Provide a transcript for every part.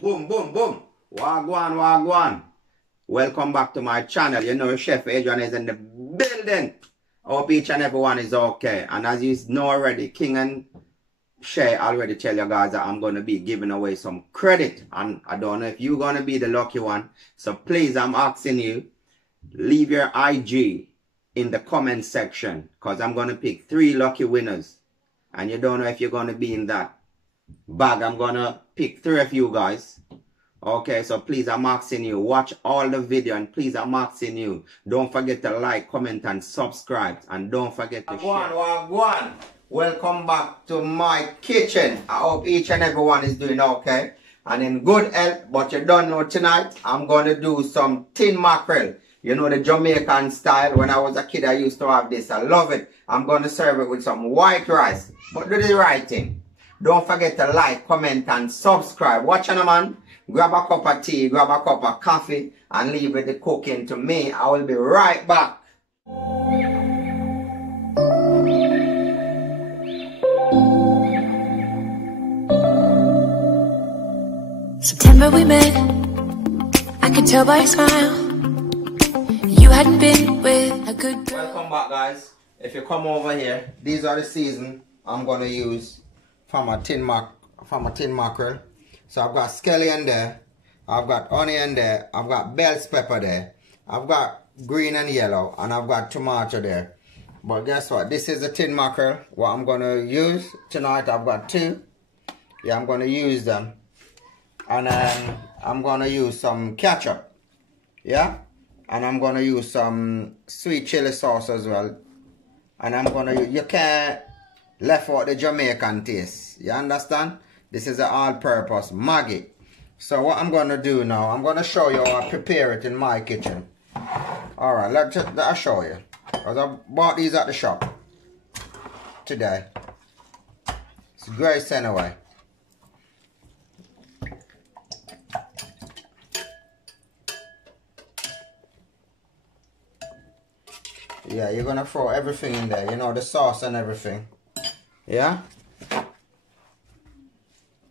Boom, boom, boom. Wagwan, wagwan. Welcome back to my channel. You know, Chef Adrian is in the building. Hope each and everyone is okay. And as you know already, King and Shay already tell you guys that I'm going to be giving away some credit. And I don't know if you're going to be the lucky one. So please, I'm asking you, leave your IG in the comment section. Because I'm going to pick 3 lucky winners. And you don't know if you're going to be in that bag. I'm going to pick 3 of you guys. Okay, so please, I'm asking you, watch all the video, and please, I'm asking you, don't forget to like, comment, and subscribe, and don't forget to share. Wagwan. Welcome back to my kitchen. I hope each and everyone is doing okay and in good health. But you don't know, tonight I'm going to do some tin mackerel. You know, the Jamaican style. When I was a kid, I used to have this. I love it. I'm going to serve it with some white rice. But do the right thing. Don't forget to like, comment, and subscribe. Watch on, man. Grab a cup of tea, grab a cup of coffee, and leave it the cooking to me. I will be right back. September we met, I could tell by your smile you hadn't been with a good girl. Welcome back, guys. If you come over here, these are the season I'm going to use for my tin mackerel. So I've got scallion there, I've got onion there, I've got bell pepper there, I've got green and yellow, and I've got tomato there. But guess what? This is the tin mackerel. What I'm going to use tonight, I've got 2. Yeah, I'm going to use them. And then I'm going to use some ketchup. Yeah? And I'm going to use some sweet chili sauce as well. And I'm going to use, you can't left out the Jamaican taste. You understand? This is an all-purpose Maggi. So what I'm going to do now, I'm going to show you how I prepare it in my kitchen. Alright, let's show you. Because I bought these at the shop today. It's Grace anyway. Yeah, you're going to throw everything in there. You know, the sauce and everything. Yeah?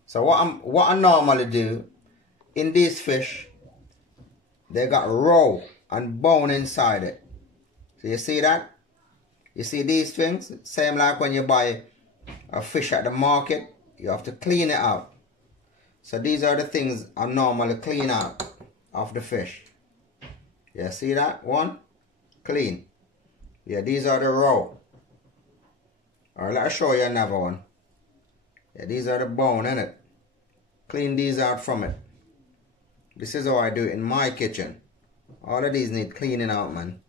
So what I normally do, in these fish, they got roe and bone inside it. So you see that? You see these things? Same like when you buy a fish at the market, you have to clean it out. So these are the things I normally clean out of the fish. Yeah, see that? One, clean. Yeah, these are the roe. Alright, let's show you another one. Yeah, these are the bone, innit? Clean these out from it. This is how I do it in my kitchen. All of these need cleaning out, man.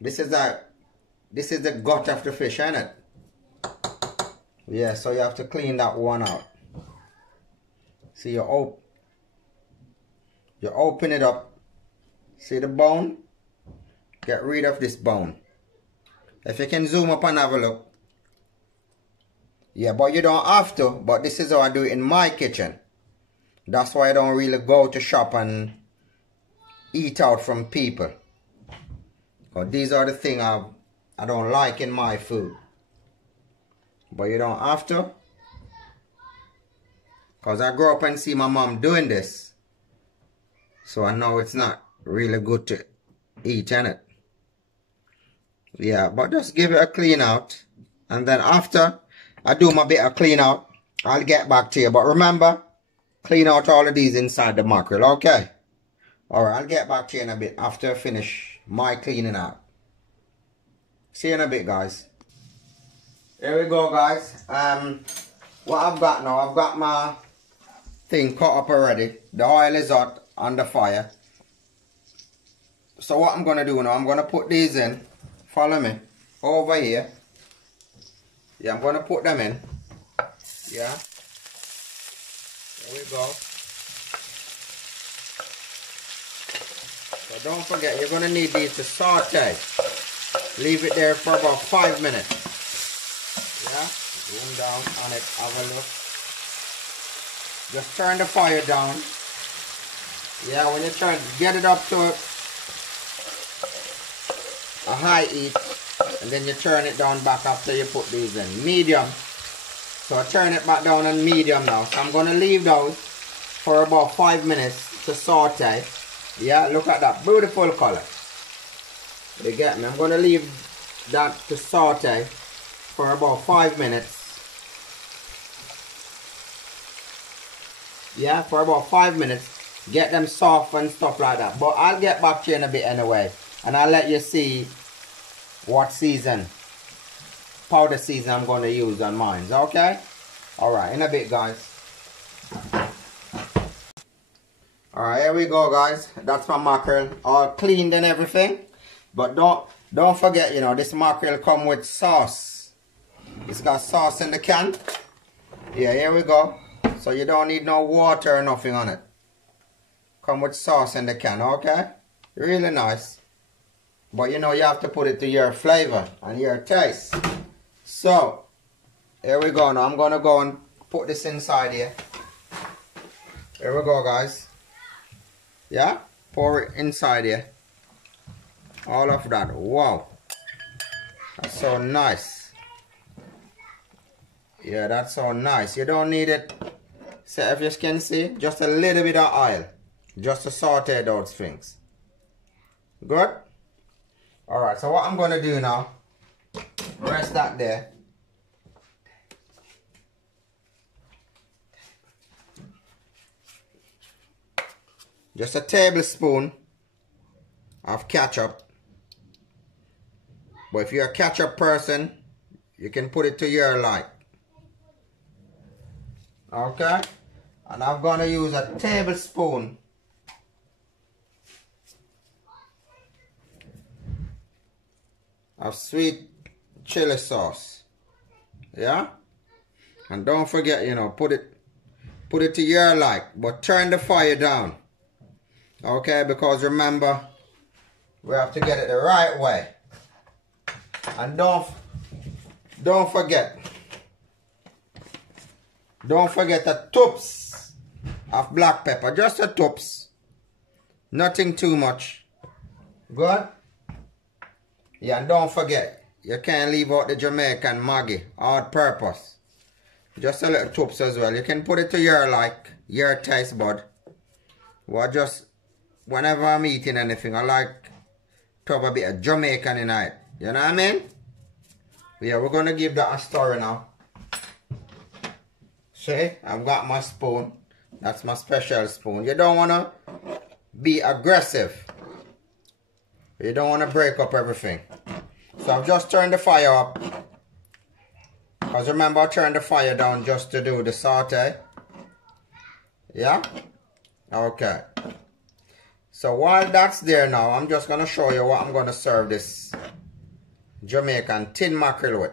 This is the gut of the fish, ain't it? Yeah, so you have to clean that one out. See, you open it up. See the bone? Get rid of this bone. If you can zoom up and have a look. Yeah, but you don't have to. But this is how I do it in my kitchen. That's why I don't really go to shop and eat out from people. Because these are the things I don't like in my food. But you don't have to. Because I grew up and see my mom doing this. So I know it's not really good to eat, innit? Yeah, but just give it a clean out. And then after I do my bit of clean out, I'll get back to you. But remember, clean out all of these inside the mackerel, okay? Alright, I'll get back to you in a bit after I finish my cleaning out. See you in a bit, guys. Here we go, guys. What I've got now, I've got my thing cut up already. The oil is hot on the fire. So what I'm going to do now, I'm going to put these in. Follow me. Over here. Yeah, I'm going to put them in. Yeah. There we go. So don't forget, you're going to need these to saute. Leave it there for about 5 minutes. Yeah. Zoom down on it. Have a look. Just turn the fire down. Yeah, when you turn, get it up to a high heat, and then you turn it down back after you put these in. Medium. So I turn it back down on medium now. So I'm going to leave those for about 5 minutes to saute. Yeah, look at that beautiful color. You get me? I'm going to leave that to saute for about 5 minutes. Yeah, for about 5 minutes. Get them soft and stuff like that. But I'll get back to you in a bit anyway. And I'll let you see what season, powder season I'm going to use on mine. Okay? Alright, in a bit, guys. Alright, here we go, guys. That's my mackerel. All cleaned and everything. But don't forget, you know, this mackerel come with sauce. It's got sauce in the can. Yeah, here we go. So you don't need no water or nothing on it. Come with sauce in the can, okay? Really nice. But you know, you have to put it to your flavor and your taste. So, here we go now. I'm going to go and put this inside here. Here we go, guys. Yeah? Pour it inside here. All of that. Wow. That's so nice. Yeah, that's so nice. You don't need it. So if you can see, just a little bit of oil. Just to saute those things. Good? Alright, so what I'm going to do now, rest that there. Just a tablespoon of ketchup. But if you're a ketchup person, you can put it to your like. Okay? And I'm going to use a tablespoon of sweet chili sauce. Yeah? And don't forget, you know, put it to your like, but turn the fire down. Okay? Because remember, we have to get it the right way. And don't forget the tubs of black pepper. Just the tubs. Nothing too much. Good? Yeah, and don't forget, you can't leave out the Jamaican Maggi, all purpose. Just a little tubs as well. You can put it to your like, your taste bud. Well, just whenever I'm eating anything, I like to have a bit of Jamaican in it. You know what I mean? Yeah, we're going to give that a stir now. See, I've got my spoon. That's my special spoon. You don't want to be aggressive. You don't want to break up everything. So I've just turned the fire up. Because remember, I turned the fire down just to do the saute. Yeah? Okay. So while that's there now, I'm just going to show you what I'm going to serve this Jamaican tin mackerel with.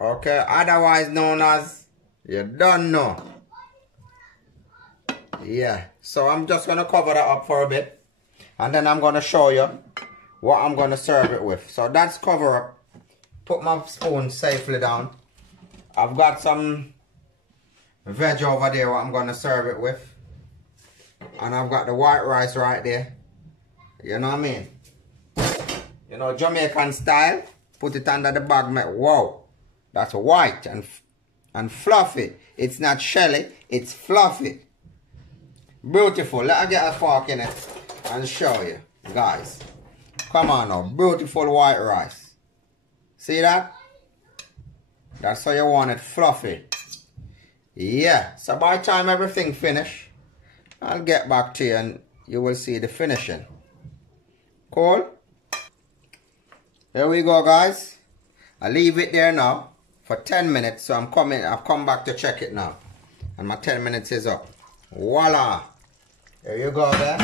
Okay, otherwise known as, you don't know. Yeah, so I'm just going to cover that up for a bit. And then I'm going to show you what I'm going to serve it with. So that's cover up. Put my spoon safely down. I've got some veg over there what I'm going to serve it with. And I've got the white rice right there. You know what I mean? You know, Jamaican style. Put it under the bag. Wow. That's white and fluffy. It's not shelly. It's fluffy. Beautiful. Let me get a fork in it and show you. Guys. Come on now. Beautiful white rice. See that? That's how you want it. Fluffy. Yeah. So by the time everything finish, I'll get back to you and you will see the finishing. Cool? Here we go, guys. I leave it there now for 10 minutes. So I've come back to check it now. And my 10 minutes is up. Voila. There you go there.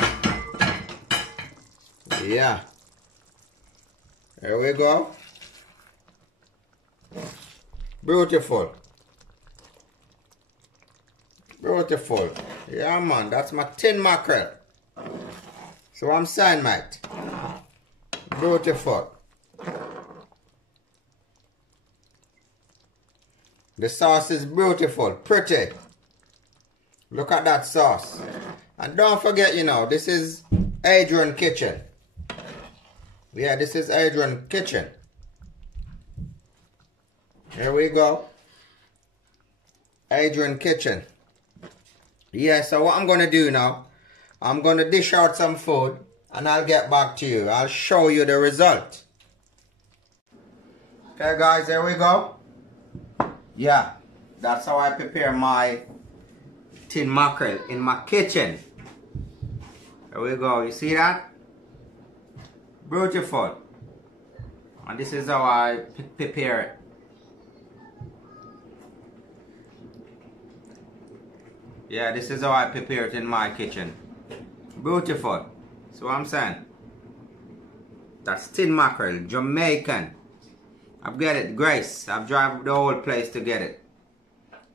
Yeah. There we go. Beautiful. Beautiful. Yeah, man. That's my tin mackerel. So I'm saying, mate. Beautiful. The sauce is beautiful. Pretty. Look at that sauce. And don't forget, you know, this is Adrian Kitchen. Yeah, this is Adrian Kitchen. Here we go. Adrian Kitchen. Yeah, so what I'm going to do now, I'm going to dish out some food and I'll get back to you. I'll show you the result. Okay guys, here we go. Yeah, that's how I prepare my tin mackerel in my kitchen. There we go, you see that? Beautiful. And this is how I prepare it. Yeah, this is how I prepare it in my kitchen. Beautiful. See what I'm saying? That's tin mackerel, Jamaican. I've got it, Grace. I've driven the whole place to get it.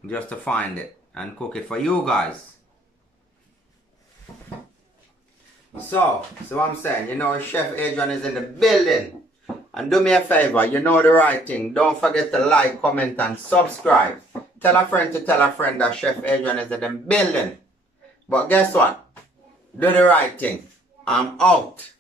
Just to find it and cook it for you guys. So what I'm saying, you know, Chef Adrian is in the building. And do me a favor, you know the right thing. Don't forget to like, comment, and subscribe. Tell a friend to tell a friend that Chef Adrian is in the building. But guess what? Do the right thing. I'm out.